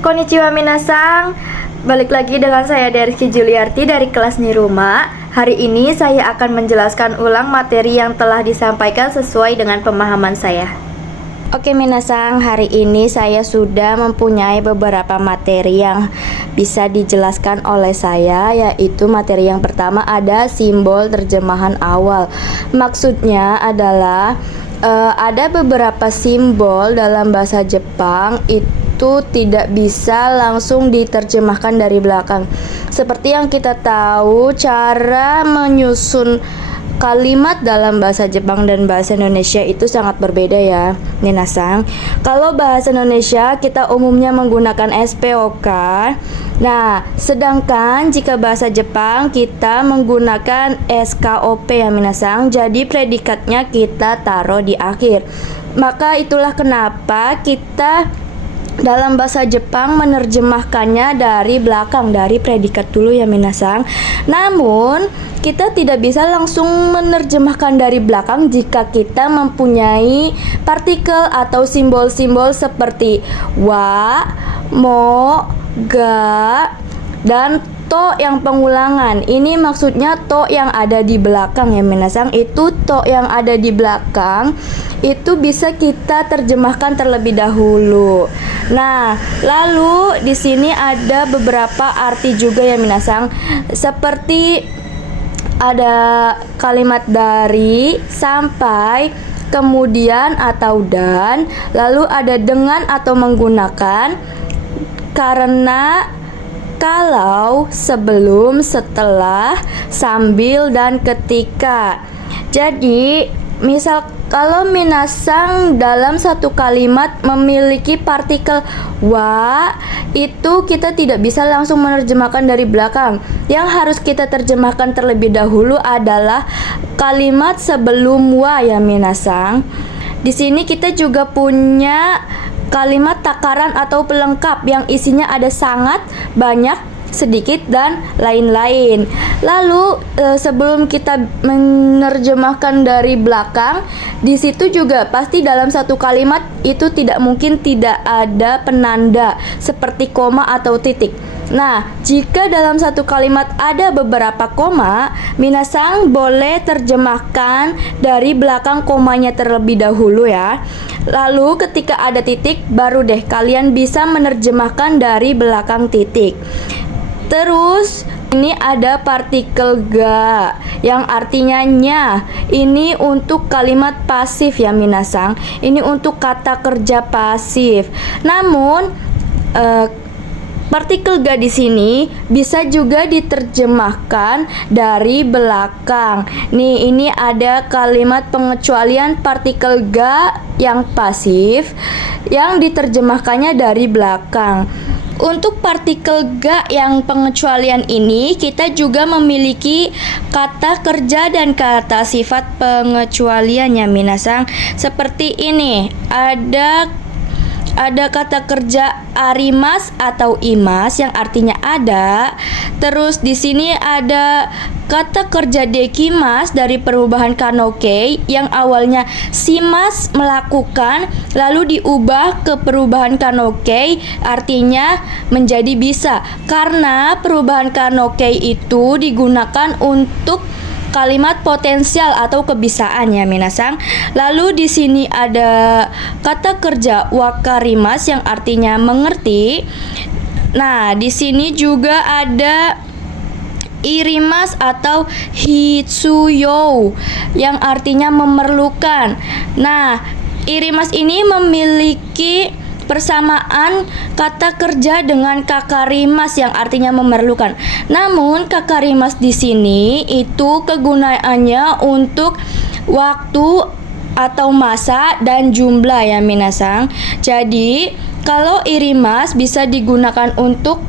Konnichiwa minasang, balik lagi dengan saya Rizky Juliarti dari kelas Niruma. Hari ini saya akan menjelaskan ulang materi yang telah disampaikan sesuai dengan pemahaman saya. Oke minasang, hari ini saya sudah mempunyai beberapa materi yang bisa dijelaskan oleh saya, yaitu materi yang pertama ada simbol terjemahan awal. Maksudnya adalah ada beberapa simbol dalam bahasa Jepang itu tidak bisa langsung diterjemahkan dari belakang. Seperti yang kita tahu, cara menyusun kalimat dalam bahasa Jepang dan bahasa Indonesia itu sangat berbeda ya, minasang. Kalau bahasa Indonesia kita umumnya menggunakan SPOK. Nah, sedangkan jika bahasa Jepang kita menggunakan SKOP ya minasang. Jadi predikatnya kita taruh di akhir. Maka itulah kenapa kita dalam bahasa Jepang menerjemahkannya dari belakang, dari predikat dulu ya minasang. Namun kita tidak bisa langsung menerjemahkan dari belakang jika kita mempunyai partikel atau simbol-simbol seperti wa, mo, ga, dan to yang pengulangan. Ini maksudnya to yang ada di belakang ya minasang. Itu to yang ada di belakang itu bisa kita terjemahkan terlebih dahulu. Nah, lalu di sini ada beberapa arti juga ya minasang. Seperti ada kalimat dari, sampai, kemudian atau dan, lalu ada dengan atau menggunakan, karena, kalau, sebelum, setelah, sambil, dan ketika. Jadi misal kalau minasang dalam satu kalimat memiliki partikel wa, itu kita tidak bisa langsung menerjemahkan dari belakang. Yang harus kita terjemahkan terlebih dahulu adalah kalimat sebelum wa ya minasang. Di sini kita juga punya kalimat takaran atau pelengkap yang isinya ada sangat, banyak, sedikit, dan lain-lain. Lalu sebelum kita menerjemahkan dari belakang, di situ juga pasti dalam satu kalimat itu tidak mungkin tidak ada penanda seperti koma atau titik. Nah, jika dalam satu kalimat ada beberapa koma, minasang boleh terjemahkan dari belakang komanya terlebih dahulu ya. Lalu ketika ada titik, baru deh kalian bisa menerjemahkan dari belakang titik. Terus ini ada partikel ga yang artinya nya. Ini untuk kalimat pasif ya minasang. Ini untuk kata kerja pasif. Namun partikel ga di sini bisa juga diterjemahkan dari belakang. Nih, ini ada kalimat pengecualian partikel ga yang pasif yang diterjemahkannya dari belakang. Untuk partikel ga yang pengecualian ini, kita juga memiliki kata kerja dan kata sifat pengecualiannya minasang. Seperti ini, ada kata kerja arimas atau imas yang artinya ada. Terus di sini ada kata kerja dekimas dari perubahan kanoke yang awalnya simas melakukan lalu diubah ke perubahan kanoke artinya menjadi bisa, karena perubahan kanoke itu digunakan untuk kalimat potensial atau kebisaan ya minasang. Lalu di sini ada kata kerja wakarimas yang artinya mengerti. Nah, di sini juga ada irimas atau hitsuyo yang artinya memerlukan. Nah, irimas ini memiliki persamaan kata kerja dengan kakarimas yang artinya memerlukan. Namun kakarimas di sini itu kegunaannya untuk waktu atau masa dan jumlah ya minasang. Jadi kalau irimas bisa digunakan untuk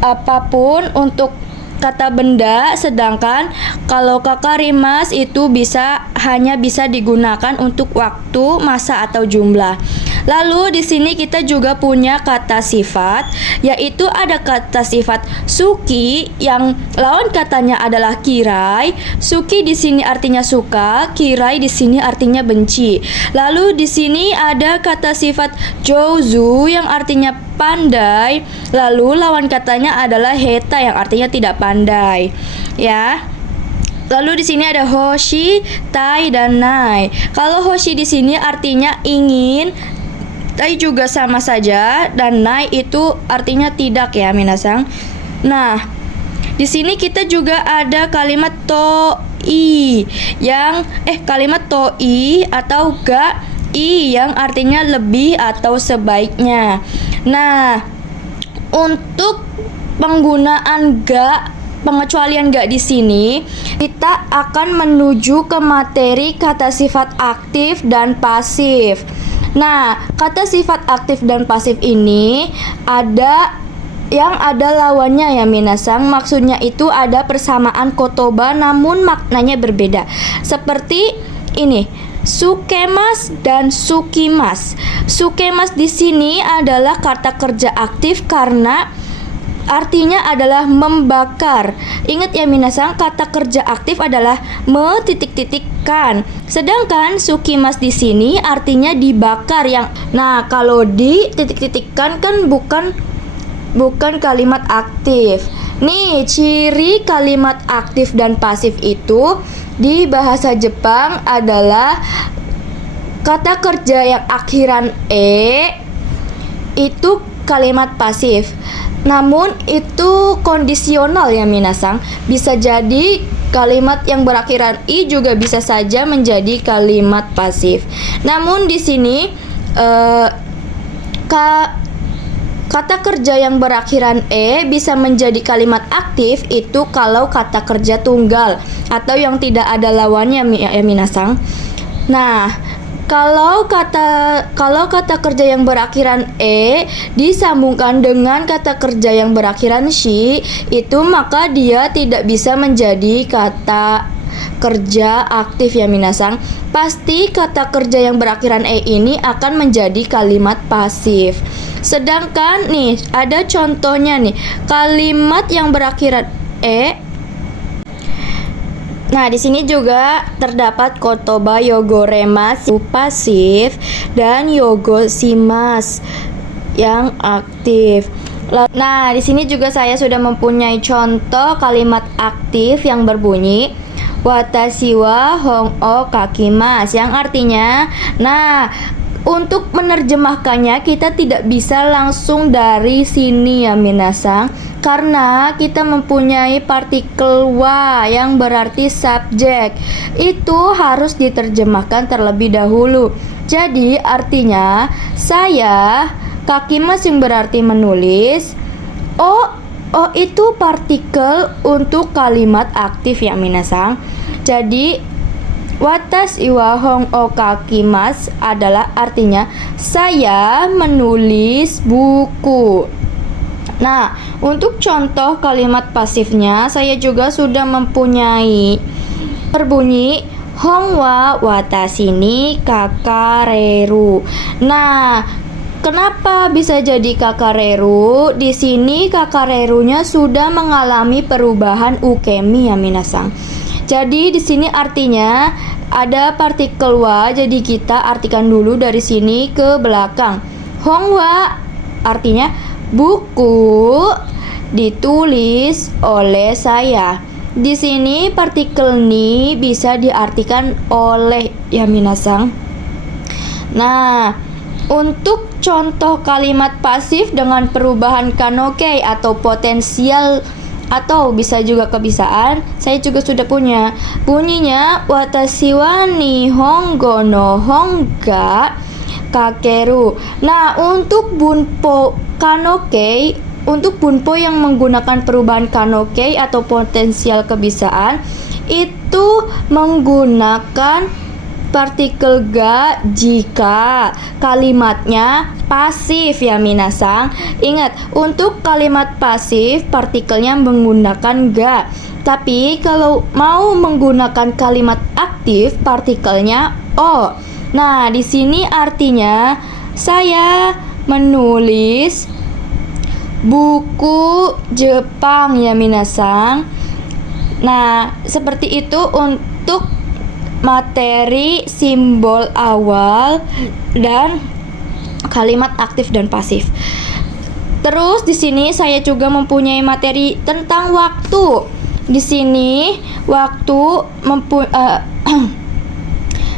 apapun, untuk kata benda, sedangkan kalau kakarimas itu hanya bisa digunakan untuk waktu, masa, atau jumlah. Lalu di sini kita juga punya kata sifat, yaitu ada kata sifat suki yang lawan katanya adalah kirai. Suki di sini artinya suka, kirai di sini artinya benci. Lalu di sini ada kata sifat jouzu yang artinya pandai. Lalu lawan katanya adalah heta yang artinya tidak pandai. Ya. Lalu di sini ada hoshi, tai, dan nai. Kalau hoshi di sini artinya ingin, tai juga sama saja, dan nai itu artinya tidak ya minasang. Nah, di sini kita juga ada kalimat toi yang kalimat toi atau ga i yang artinya lebih atau sebaiknya. Nah, untuk penggunaan ga, pengecualian gak di sini, kita akan menuju ke materi kata sifat aktif dan pasif. Nah, kata sifat aktif dan pasif ini ada yang ada lawannya ya minasang. Maksudnya itu ada persamaan kotoba namun maknanya berbeda. Seperti ini, sukemas dan sukimas. Sukemas di sini adalah kata kerja aktif karena artinya adalah membakar. Ingat ya minasang, kata kerja aktif adalah me-titik-titikkan. Sedangkan sukimas di sini artinya dibakar yang. Nah, kalau di titik-titikkan kan bukan kalimat aktif. Nih, ciri kalimat aktif dan pasif itu di bahasa Jepang adalah kata kerja yang akhiran itu kalimat pasif. Namun itu kondisional ya minasang. Bisa jadi kalimat yang berakhiran i juga bisa saja menjadi kalimat pasif. Namun di sini kata kerja yang berakhiran bisa menjadi kalimat aktif itu kalau kata kerja tunggal atau yang tidak ada lawannya ya minasang. Nah, kalau kata kerja yang berakhiran disambungkan dengan kata kerja yang berakhiran shi, itu maka dia tidak bisa menjadi kata kerja aktif ya minasang. Pasti kata kerja yang berakhiran ini akan menjadi kalimat pasif. Sedangkan nih ada contohnya nih, kalimat yang berakhiran Nah, di sini juga terdapat kotoba yogoremas pasif dan yogoshimas yang aktif. Nah, di sini juga saya sudah mempunyai contoh kalimat aktif yang berbunyi watashi wa hon o kakimasu yang artinya, untuk menerjemahkannya kita tidak bisa langsung dari sini ya minasang, karena kita mempunyai partikel wa yang berarti subjek. Itu harus diterjemahkan terlebih dahulu. Jadi artinya saya kakimasu yang berarti menulis, o itu partikel untuk kalimat aktif ya minasang. Jadi watashi wa hon o kakimasu adalah artinya saya menulis buku. Nah, untuk contoh kalimat pasifnya saya juga sudah mempunyai berbunyi hon wa watashi ni kakareru. Nah, kenapa bisa jadi kakareru? Di sini kakarerunya sudah mengalami perubahan ukemi ya minasang. Jadi di sini artinya ada partikel wa, jadi kita artikan dulu dari sini ke belakang. Hongwa artinya buku ditulis oleh saya. Di sini partikel ni bisa diartikan oleh ya minasang. Nah, untuk contoh kalimat pasif dengan perubahan kanokei atau potensial atau bisa juga kebisaan, saya juga sudah punya. Bunyinya watashi wa nihongo no honga kakeru. Nah, untuk bunpo kanokei, untuk bunpo yang menggunakan perubahan kanokei atau potensial kebisaan, itu menggunakan partikel ga jika kalimatnya pasif ya minasang. Ingat, untuk kalimat pasif partikelnya menggunakan ga. Tapi kalau mau menggunakan kalimat aktif partikelnya o. Nah, di sini artinya saya menulis buku Jepang ya minasang. Nah, seperti itu untuk materi simbol awal dan kalimat aktif dan pasif. Terus di sini saya juga mempunyai materi tentang waktu. Di sini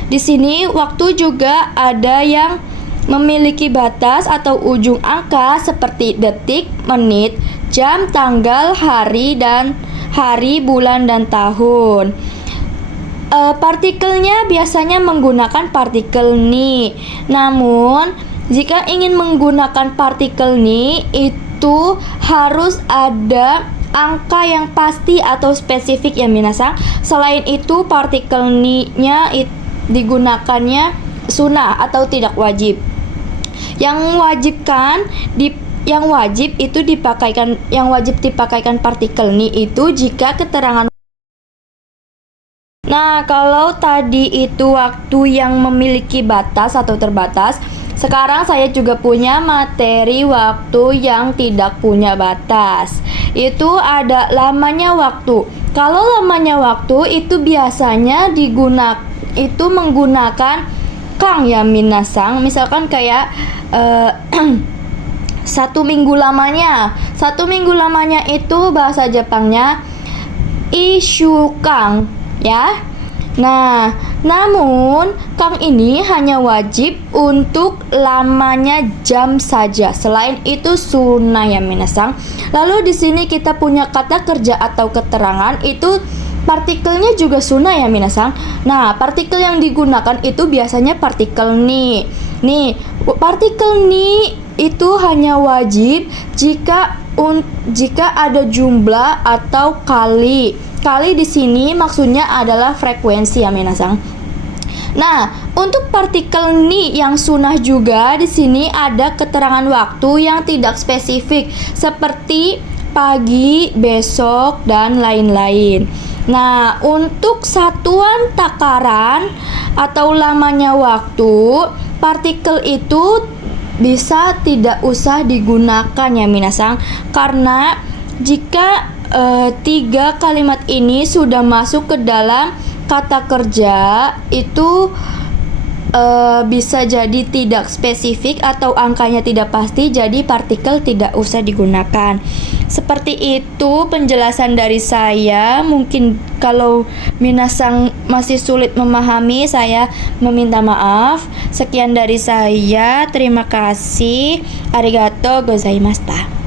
di sini waktu juga ada yang memiliki batas atau ujung angka seperti detik, menit, jam, tanggal, hari, bulan, dan tahun. Partikelnya biasanya menggunakan partikel ni. Namun, jika ingin menggunakan partikel ni, itu harus ada angka yang pasti atau spesifik ya minasang. Selain itu, partikel ni-nya digunakannya sunnah atau tidak wajib. Yang wajib dipakaikan partikel ni itu jika keterangan. Nah, kalau tadi itu waktu yang memiliki batas atau terbatas, sekarang saya juga punya materi waktu yang tidak punya batas. Itu ada lamanya waktu. Kalau lamanya waktu itu biasanya menggunakan kang ya minasang. Misalkan kayak 1 minggu lamanya. 1 minggu lamanya itu bahasa Jepangnya ishukang ya. Nah, namun kang ini hanya wajib untuk lamanya jam saja. Selain itu sunnah ya minasang. Lalu di sini kita punya kata kerja atau keterangan, itu partikelnya juga sunnah ya minasang. Nah, partikel yang digunakan itu biasanya partikel ni. Nih, partikel ni itu hanya wajib jika ada jumlah atau kali. Kali di sini maksudnya adalah frekuensi ya minasang. Nah, untuk partikel ni yang sunnah juga di sini ada keterangan waktu yang tidak spesifik seperti pagi, besok, dan lain-lain. Nah, untuk satuan takaran atau lamanya waktu, partikel itu bisa tidak usah digunakan ya minasang, karena jika 3 kalimat ini sudah masuk ke dalam kata kerja itu bisa jadi tidak spesifik atau angkanya tidak pasti, jadi partikel tidak usah digunakan. Seperti itu penjelasan dari saya. Mungkin kalau minasang masih sulit memahami, saya meminta maaf. Sekian dari saya, terima kasih. Arigatou gozaimashita.